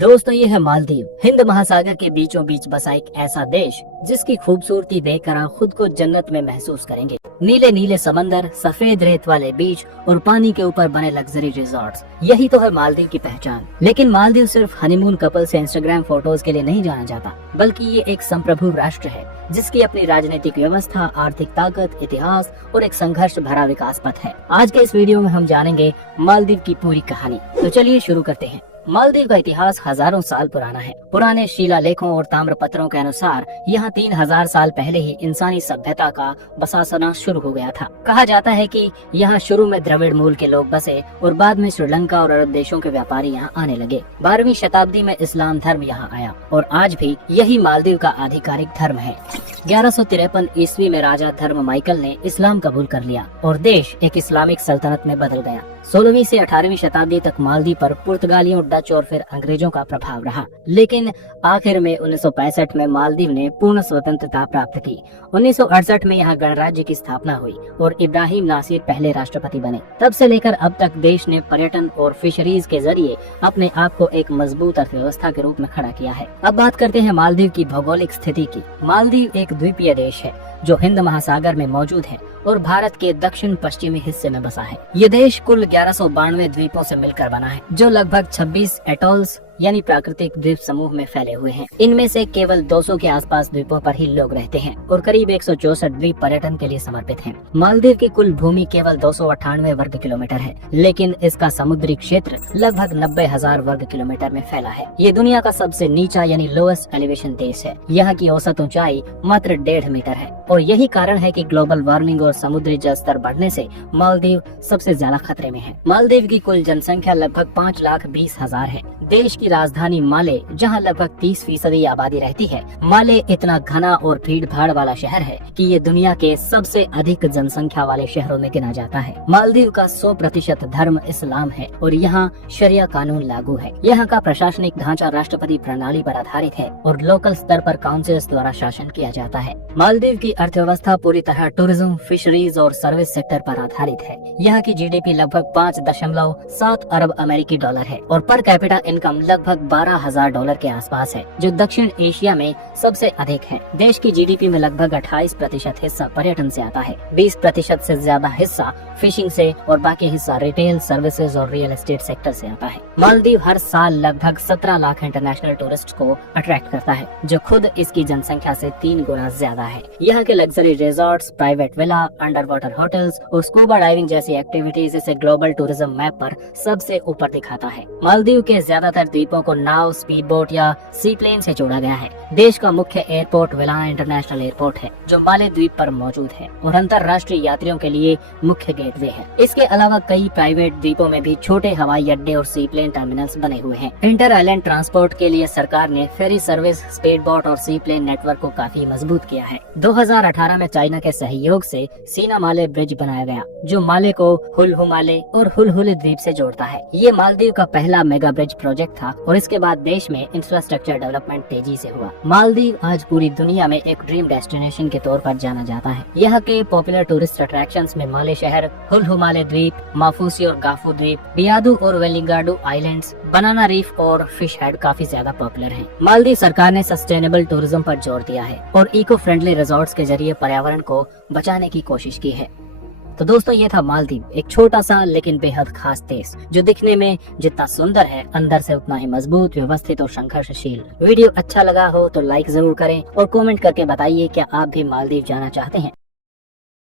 दोस्तों ये है मालदीव, हिंद महासागर के बीचों बीच बसा एक ऐसा देश जिसकी खूबसूरती देखकर आप खुद को जन्नत में महसूस करेंगे। नीले नीले समंदर, सफेद रेत वाले बीच और पानी के ऊपर बने लग्जरी रिजॉर्ट्स, यही तो है मालदीव की पहचान। लेकिन मालदीव सिर्फ हनीमून कपल से इंस्टाग्राम फोटोज के लिए नहीं जाना जाता, बल्कि ये एक संप्रभु राष्ट्र है जिसकी अपनी राजनीतिक व्यवस्था, आर्थिक ताकत, इतिहास और एक संघर्ष भरा विकास पथ है। आज के इस वीडियो में हम जानेंगे मालदीव की पूरी कहानी। तो चलिए शुरू करते हैं। मालदीव का इतिहास हजारों साल पुराना है। पुराने शिलालेखों और ताम्रपत्रों के अनुसार यहाँ 3000 साल पहले ही इंसानी सभ्यता का बसाना शुरू हो गया था। कहा जाता है कि यहाँ शुरू में द्रविड़ मूल के लोग बसे और बाद में श्रीलंका और अरब देशों के व्यापारी यहाँ आने लगे। 12वीं शताब्दी में इस्लाम धर्म यहाँ आया और आज भी यही मालदीव का आधिकारिक धर्म है। 1153 ईस्वी में राजा धर्म माइकल ने इस्लाम कबूल कर लिया और देश एक इस्लामिक सल्तनत में बदल गया। 16वीं से 18वीं शताब्दी तक मालदीव पर पुर्तगालियों, डच और फिर अंग्रेजों का प्रभाव रहा, लेकिन आखिर में 1965 में मालदीव ने पूर्ण स्वतंत्रता प्राप्त की। 1968 में यहाँ गणराज्य की स्थापना हुई और इब्राहिम नासिर पहले राष्ट्रपति बने। तब से लेकर अब तक देश ने पर्यटन और फिशरीज के जरिए अपने आप को एक मजबूत अर्थव्यवस्था के रूप में खड़ा किया है। अब बात करते हैं मालदीव की भौगोलिक स्थिति की। मालदीव एक द्वीपीय देश है जो हिंद महासागर में मौजूद है और भारत के दक्षिण पश्चिमी हिस्से में बसा है। ये देश कुल 1192 द्वीपों से मिलकर बना है, जो लगभग 26 एटॉल्स यानी प्राकृतिक द्वीप समूह में फैले हुए हैं। इनमें से केवल 200 के आसपास द्वीपों पर ही लोग रहते हैं और करीब 164 द्वीप पर्यटन के लिए समर्पित हैं। मालदीव की कुल भूमि केवल 298 वर्ग किलोमीटर है, लेकिन इसका समुद्री क्षेत्र लगभग 90,000 वर्ग किलोमीटर में फैला है। ये दुनिया का सबसे नीचा यानी लोएस्ट एलिवेशन देश है। यहाँ की औसत ऊंचाई मात्र 1.5 मीटर है और यही कारण है कि ग्लोबल वार्मिंग और समुद्री जल स्तर बढ़ने से मालदीव सबसे ज्यादा खतरे में है। मालदीव की कुल जनसंख्या लगभग 5,20,000 है। देश की राजधानी माले, जहां लगभग 30% आबादी रहती है। माले इतना घना और भीड़ भाड़ वाला शहर है कि ये दुनिया के सबसे अधिक जनसंख्या वाले शहरों में गिना जाता है। मालदीव का 100% धर्म इस्लाम है और यहाँ शरिया कानून लागू है। यहाँ का प्रशासनिक ढांचा राष्ट्रपति प्रणाली पर आधारित है और लोकल स्तर पर काउंसिल्स द्वारा शासन किया जाता है। मालदीव की अर्थव्यवस्था पूरी तरह टूरिज्म, फिशरीज और सर्विस सेक्टर पर आधारित है। यहाँ की जीडीपी लगभग 5.7 अरब अमेरिकी डॉलर है और पर कैपिटा इनकम लगभग 12,000 डॉलर के आसपास है, जो दक्षिण एशिया में सबसे अधिक है। देश की जीडीपी में लगभग 28% हिस्सा पर्यटन से आता है, 20% से ज्यादा हिस्सा फिशिंग से और बाकी हिस्सा रिटेल, सर्विसेज और रियल एस्टेट सेक्टर से आता है। मालदीव हर साल लगभग 17 लाख इंटरनेशनल टूरिस्ट को अट्रैक्ट करता है, जो खुद इसकी जनसंख्या से 3 गुना ज्यादा है। यहाँ के luxury resorts, private villa, under water hotels और स्कूबा डाइविंग जैसी एक्टिविटीज इसे ग्लोबल टूरिज्म मैप पर सबसे ऊपर दिखाता है। मालदीव के ज्यादातर द्वीपों को नाव, स्पीड बोट या सी प्लेन से जोड़ा गया है। देश का मुख्य एयरपोर्ट विलाना इंटरनेशनल एयरपोर्ट है, जो माले द्वीप पर मौजूद है और अंतर्राष्ट्रीय यात्रियों के लिए मुख्य गेटवे है। इसके अलावा कई प्राइवेट द्वीपों में भी छोटे हवाई अड्डे और सी प्लेन टर्मिनल्स बने हुए हैं। इंटर आइलैंड ट्रांसपोर्ट के लिए सरकार ने फेरी सर्विस, स्पीड बोट और सी प्लेन नेटवर्क को काफी मजबूत किया है। 2018 में चाइना के सहयोग से सीना माले ब्रिज बनाया गया, जो माले को हुलहु माले और हुलहुले द्वीप से जोड़ता है। ये मालदीव का पहला मेगा ब्रिज प्रोजेक्ट था और इसके बाद देश में इंफ्रास्ट्रक्चर डेवलपमेंट तेजी से हुआ। मालदीव आज पूरी दुनिया में एक ड्रीम डेस्टिनेशन के तौर पर जाना जाता है। यहाँ के पॉपुलर टूरिस्ट अट्रैक्शंस में माले शहर, हुलहु माले द्वीप, माफूसी और गाफू द्वीप, बियादू और वेलिंगाडू आइलैंड्स, बनाना रीफ और फिश हेड काफी ज्यादा पॉपुलर हैं। मालदीव सरकार ने सस्टेनेबल टूरिज्म पर जोर दिया है और इको फ्रेंडली रिजॉर्ट्स के जरिए पर्यावरण को बचाने की कोशिश की है। तो दोस्तों ये था मालदीव, एक छोटा सा लेकिन बेहद खास देश, जो दिखने में जितना सुंदर है अंदर से उतना ही मजबूत, व्यवस्थित और संघर्षशील। वीडियो अच्छा लगा हो तो लाइक जरूर करें और कमेंट करके बताइए क्या आप भी मालदीव जाना चाहते हैं।